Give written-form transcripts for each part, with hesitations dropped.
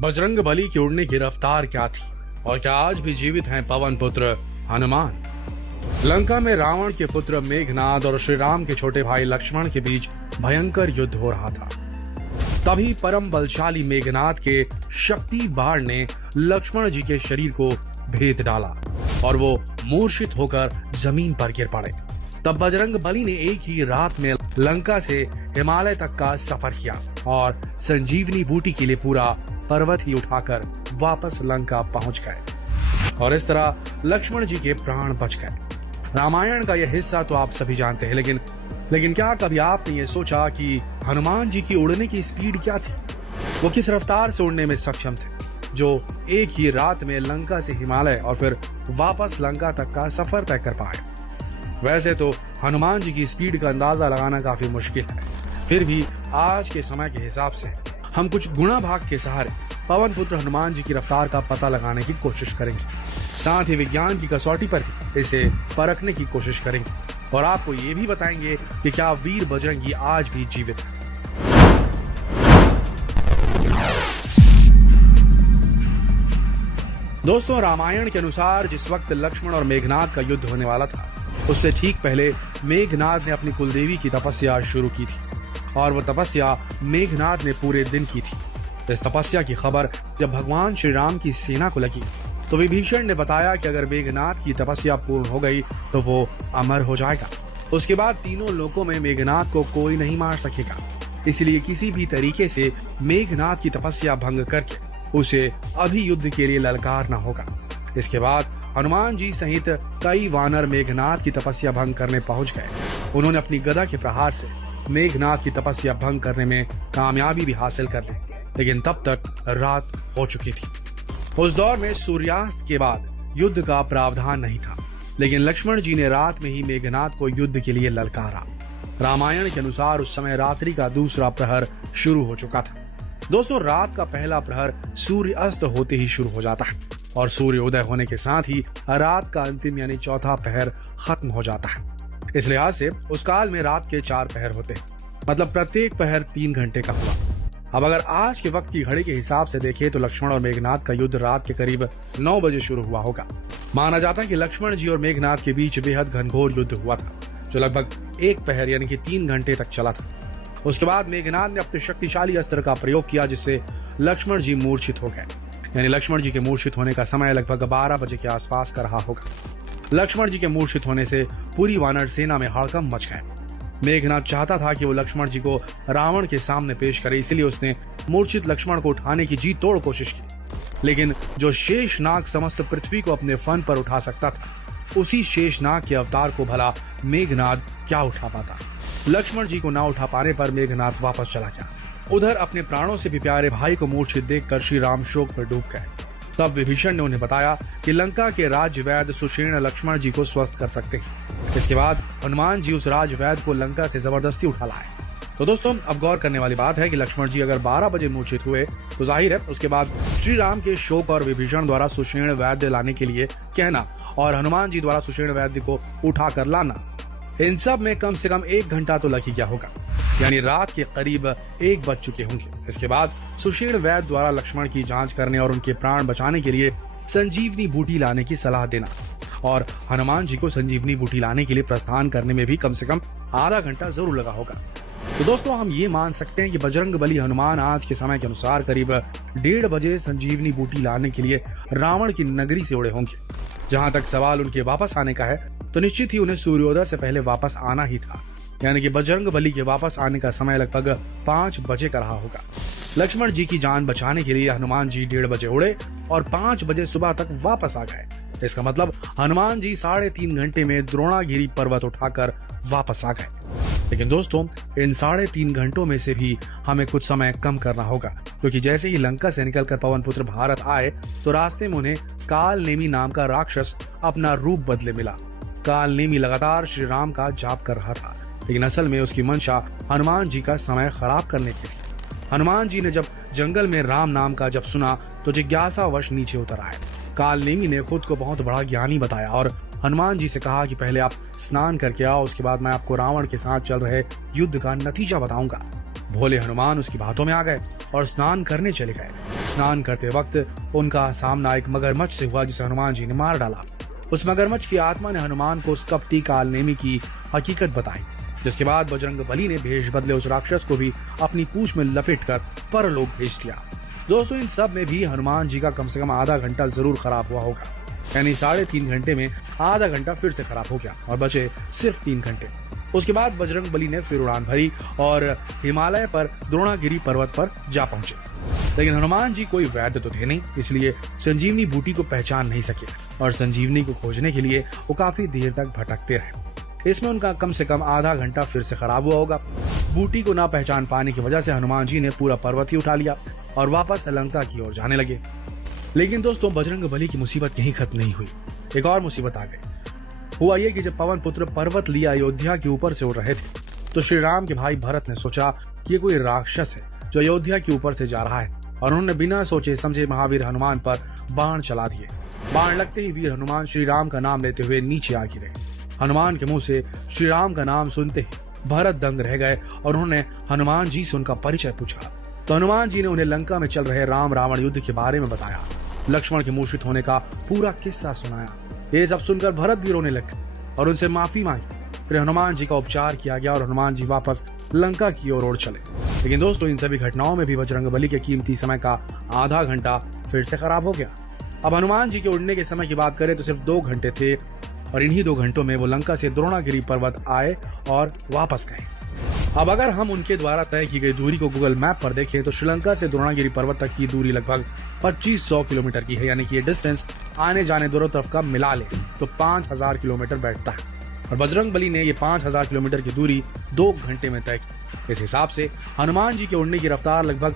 बजरंग बली की उड़ने की रफ्तार क्या थी और क्या आज भी जीवित हैं पवन पुत्र हनुमान। लंका में रावण के पुत्र मेघनाद और श्री राम के छोटे भाई लक्ष्मण के बीच भयंकर युद्ध हो रहा था। तभी परम बलशाली मेघनाद के शक्ति बाण ने लक्ष्मण जी के शरीर को भेद डाला और वो मूर्छित होकर जमीन पर गिर पड़े। तब बजरंग बली ने एक ही रात में लंका से हिमालय तक का सफर किया और संजीवनी बूटी के लिए पूरा पर्वत ही उठाकर वापस लंका पहुंच गए और इस तरह लक्ष्मण जी के प्राण बच गए। रामायण का यह हिस्सा तो आप सभी जानते हैं, लेकिन क्या कभी आपने ये सोचा कि हनुमान जी की उड़ने की स्पीड क्या थी? वो किस रफ्तार से उड़ने में सक्षम थे जो एक ही रात में लंका से हिमालय और फिर वापस लंका तक का सफर तय कर पाए। वैसे तो हनुमान जी की स्पीड का अंदाजा लगाना काफी मुश्किल है, फिर भी आज के समय के हिसाब से हम कुछ गुणा भाग के सहारे पवन पुत्र हनुमान जी की रफ्तार का पता लगाने की कोशिश करेंगे। साथ ही विज्ञान की कसौटी पर भी इसे परखने की कोशिश करेंगे और आपको ये भी बताएंगे कि क्या वीर बजरंगी आज भी जीवित है। दोस्तों, रामायण के अनुसार जिस वक्त लक्ष्मण और मेघनाद का युद्ध होने वाला था, उससे ठीक पहले मेघनाद ने अपनी कुलदेवी की तपस्या शुरू की थी और वो तपस्या मेघनाद ने पूरे दिन की थी। इस तपस्या की खबर जब भगवान श्री राम की सेना को लगी तो विभीषण ने बताया कि अगर मेघनाद की तपस्या पूर्ण हो गई तो वो अमर हो जाएगा। उसके बाद तीनों लोकों में मेघनाद को कोई नहीं मार सकेगा, इसलिए किसी भी तरीके से मेघनाद की तपस्या भंग करके उसे अभी युद्ध के लिए ललकारना होगा। इसके बाद हनुमान जी सहित कई वानर मेघनाद की तपस्या भंग करने पहुंच गए। उन्होंने अपनी गदा के प्रहार से मेघनाद की तपस्या भंग करने में कामयाबी भी हासिल कर ली, लेकिन तब तक रात हो चुकी थी। उस दौर में सूर्यास्त के बाद युद्ध का प्रावधान नहीं था, लेकिन लक्ष्मण जी ने रात में ही मेघनाद को युद्ध के लिए ललकारा। रामायण के अनुसार उस समय रात्रि का दूसरा प्रहर शुरू हो चुका था। दोस्तों, रात का पहला प्रहर सूर्य अस्त होते ही शुरू हो जाता है और सूर्य उदय होने के साथ ही रात का अंतिम यानी चौथा पहर खत्म हो जाता है। इस लिहाज से उस काल में रात के 4 पहर होते हैं, मतलब प्रत्येक पहर 3 घंटे का हुआ। अब अगर आज के वक्त की घड़ी के हिसाब से देखें तो लक्ष्मण और मेघनाद का युद्ध रात के करीब 9 बजे शुरू हुआ होगा। माना जाता है कि लक्ष्मण जी और मेघनाद के बीच बेहद घनघोर युद्ध हुआ था जो लगभग 1 पहर यानी कि 3 घंटे तक चला था। उसके बाद मेघनाद ने अपने शक्तिशाली अस्त्र का प्रयोग किया जिससे लक्ष्मण जी मूर्छित हो गए, यानी लक्ष्मण जी के मूर्छित होने का समय लगभग 12 बजे के आसपास का रहा होगा। लक्ष्मण जी के मूर्छित होने से पूरी वानर सेना में हड़कंप मच गए। मेघनाद चाहता था कि वो लक्ष्मण जी को रावण के सामने पेश करे, इसलिए उसने मूर्छित लक्ष्मण को उठाने की जी तोड़ कोशिश की, लेकिन जो शेषनाग समस्त पृथ्वी को अपने फन पर उठा सकता था, उसी शेषनाग के अवतार को भला मेघनाद क्या उठा पाता। लक्ष्मण जी को ना उठा पाने पर मेघनाद वापस चला गया। उधर अपने प्राणों से भी प्यारे भाई को मूर्छित देखकर श्री राम शोक में डूब गए। तब विभीषण ने उन्हें बताया कि लंका के राजवैद्य सुषेण लक्ष्मण जी को स्वस्थ कर सकते हैं। इसके बाद हनुमान जी उस राजवैद्य को लंका से जबरदस्ती उठा लाए। तो दोस्तों, अब गौर करने वाली बात है कि लक्ष्मण जी अगर 12 बजे मूर्छित हुए तो जाहिर है उसके बाद श्री राम के शोक और विभीषण द्वारा सुषेण वैद्य लाने के लिए कहना और हनुमान जी द्वारा सुषेण वैद्य को उठा कर लाना, इन सब में कम से कम 1 घंटा तो लग ही गया होगा, यानी रात के करीब 1 बज चुके होंगे। इसके बाद सुषेण वैद्य द्वारा लक्ष्मण की जांच करने और उनके प्राण बचाने के लिए संजीवनी बूटी लाने की सलाह देना और हनुमान जी को संजीवनी बूटी लाने के लिए प्रस्थान करने में भी कम से कम आधा घंटा जरूर लगा होगा। तो दोस्तों, हम ये मान सकते हैं कि बजरंग बली हनुमान आज के समय के अनुसार करीब 1:30 बजे संजीवनी बूटी लाने के लिए रावण की नगरी से उड़े होंगे। जहां तक सवाल उनके वापस आने का है तो निश्चित ही उन्हें सूर्योदय से पहले वापस आना ही था, यानी कि बजरंग बली के वापस आने का समय लगभग 5 बजे का रहा होगा। लक्ष्मण जी की जान बचाने के लिए हनुमान जी 1:30 बजे उड़े और 5 बजे सुबह तक वापस आ गए। इसका मतलब हनुमान जी 3.5 घंटे में द्रोणागिरी पर्वत उठाकर वापस आ गए। लेकिन दोस्तों, इन 3.5 घंटों में से भी हमें कुछ समय कम करना होगा, क्योंकि जैसे ही लंका से निकलकर पवन पुत्र भारत आए तो रास्ते में उन्हें काल नेमी नाम का राक्षस अपना रूप बदले मिला। काल नेमी लगातार श्री राम का जाप कर रहा था, लेकिन असल में उसकी मंशा हनुमान जी का समय खराब करने की थी। हनुमान जी ने जब जंगल में राम नाम का जब सुना तो जिज्ञासावश नीचे उतर आए। काल नेमी ने खुद को बहुत बड़ा ज्ञानी बताया और हनुमान जी से कहा कि पहले आप स्नान करके आओ, उसके बाद मैं आपको रावण के साथ चल रहे युद्ध का नतीजा बताऊंगा। भोले हनुमान उसकी बातों में आ गए और स्नान करने चले गए। स्नान करते वक्त उनका सामना एक मगरमच्छ से हुआ जिसे हनुमान जी ने मार डाला। उस मगरमच्छ की आत्मा ने हनुमान को उस कपटी कालनेमी की हकीकत बताई, जिसके बाद बजरंग बली ने भेष बदले उस राक्षस को भी अपनी पूंछ में लपेटकर परलोक भेज दिया। दोस्तों, इन सब में भी हनुमान जी का कम से कम आधा घंटा जरूर खराब हुआ होगा, यानी 3.5 घंटे में आधा घंटा फिर से खराब हो गया और बचे सिर्फ 3 घंटे। उसके बाद बजरंग बली ने फिर उड़ान भरी और हिमालय पर द्रोणागिरी पर्वत पर जा पहुंचे। लेकिन हनुमान जी कोई वैद्य तो थे नहीं, इसलिए संजीवनी बूटी को पहचान नहीं सके और संजीवनी को खोजने के लिए वो काफी देर तक भटकते रहे। इसमें उनका कम से कम आधा घंटा फिर से खराब हुआ होगा। बूटी को ना पहचान पाने की वजह से हनुमान जी ने पूरा पर्वत ही उठा लिया और वापस लंका की ओर जाने लगे। लेकिन दोस्तों, बजरंग बली की मुसीबत यहीं खत्म नहीं हुई, एक और मुसीबत आ गई। हुआ ये कि जब पवन पुत्र पर्वत लिए अयोध्या के ऊपर से उड़ रहे थे तो श्री राम के भाई भरत ने सोचा कि ये कोई राक्षस है जो अयोध्या के ऊपर से जा रहा है, और उन्होंने बिना सोचे समझे महावीर हनुमान पर बाण चला दिए। बाण लगते ही वीर हनुमान श्री राम का नाम लेते हुए नीचे आ गिरे। हनुमान के मुंह से श्री राम का नाम सुनते ही भरत दंग रह गए और उन्होंने हनुमान जी से उनका परिचय पूछा। तो हनुमान जी ने उन्हें लंका में चल रहे राम रावण युद्ध के बारे में बताया, लक्ष्मण के मूर्छित होने का पूरा किस्सा सुनाया। ये सब सुनकर भरत भी रोने लगे और उनसे माफी मांगी। फिर हनुमान जी का उपचार किया गया और हनुमान जी वापस लंका की ओर चले। लेकिन दोस्तों, इन सभी घटनाओं में भी बजरंग बली के कीमती समय का आधा घंटा फिर से खराब हो गया। अब हनुमान जी के उड़ने के समय की बात करें तो सिर्फ 2 घंटे थे और इन्हीं 2 घंटों में वो लंका से द्रोणागिरी पर्वत आए और वापस गए। अब अगर हम उनके द्वारा तय की गई दूरी को गूगल मैप पर देखें तो श्रीलंका से द्रोणागिरी पर्वत तक की दूरी लगभग 2500 किलोमीटर की है, यानी कि ये डिस्टेंस आने जाने दोनों तरफ का मिला ले तो 5000 किलोमीटर बैठता है। और बजरंग बली ने ये 5000 किलोमीटर की दूरी 2 घंटे में तय की। इस हिसाब से हनुमान जी के उड़ने की रफ्तार लगभग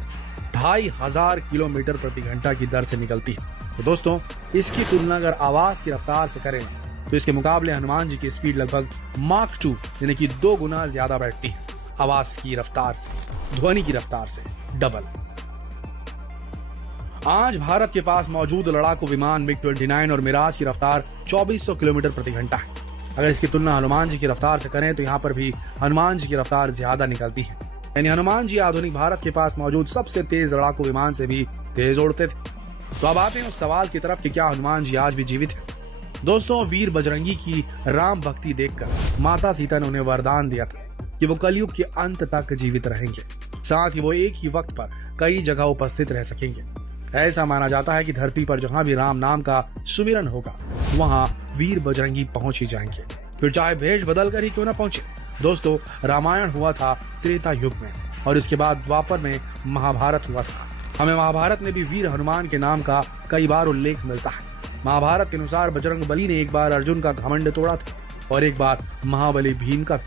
2500 किलोमीटर प्रति घंटा की दर से निकलती है। तो दोस्तों, इसकी तुलना अगर आवाज की रफ्तार से करें तो इसके मुकाबले हनुमान जी की स्पीड लगभग माक 2 यानी कि 2 गुना ज्यादा बैठती है। आवाज की रफ्तार से, ध्वनि की रफ्तार से डबल। आज भारत के पास मौजूद लड़ाकू विमान मिग-29 और मिराज की रफ्तार 2400 किलोमीटर प्रति घंटा है। अगर इसकी तुलना हनुमान जी की रफ्तार से करें तो यहाँ पर भी हनुमान जी की रफ्तार ज्यादा निकलती है, यानी हनुमान जी आधुनिक भारत के पास मौजूद सबसे तेज लड़ाकू विमान से भी तेज उड़ते थे। तो अब आते हैं उस सवाल की तरफ कि क्या हनुमान जी आज भी जीवित है। दोस्तों, वीर बजरंगी की राम भक्ति देखकर माता सीता ने उन्हें वरदान दिया था कि वो कलयुग के अंत तक जीवित रहेंगे, साथ ही वो एक ही वक्त पर कई जगह उपस्थित रह सकेंगे। ऐसा माना जाता है कि धरती पर जहां भी राम नाम का सुमिरन होगा वहां वीर बजरंगी पहुंच ही जाएंगे, फिर चाहे भेष बदल कर ही क्यों ना पहुंचे। दोस्तों, रामायण हुआ था त्रेता युग में और इसके बाद द्वापर में महाभारत हुआ था। हमें महाभारत में भी वीर हनुमान के नाम का कई बार उल्लेख मिलता है। महाभारत के अनुसार बजरंग बली ने एक बार अर्जुन का घमंड तोड़ा था और एक बार महाबली भीम का।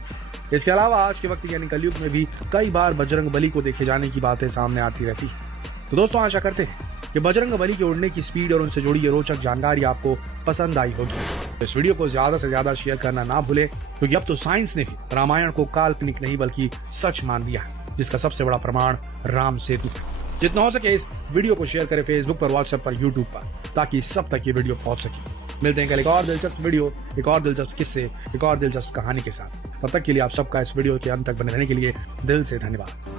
इसके अलावा आज के वक्त यानी कलयुग में भी कई बार बजरंग बली को देखे जाने की बातें सामने आती रहती है। तो दोस्तों, आशा करते हैं कि बजरंग बली के उड़ने की स्पीड और उनसे जुड़ी ये रोचक जानकारी आपको पसंद आई होगी। इस वीडियो को ज्यादा से ज्यादा शेयर करना ना भूले, क्योंकि अब तो साइंस ने भी रामायण को काल्पनिक नहीं बल्कि सच मान लिया है, जिसका सबसे बड़ा प्रमाण राम सेतु है। जितना हो सके इस वीडियो को शेयर करें फेसबुक पर, व्हाट्सएप पर, यूट्यूब पर, ताकि सब तक ये वीडियो पहुंच सके। मिलते हैं कल एक और दिलचस्प वीडियो, एक और दिलचस्प किस्से, एक और दिलचस्प कहानी के साथ। तब तक के लिए आप सबका इस वीडियो के अंत तक बने रहने के लिए दिल से धन्यवाद।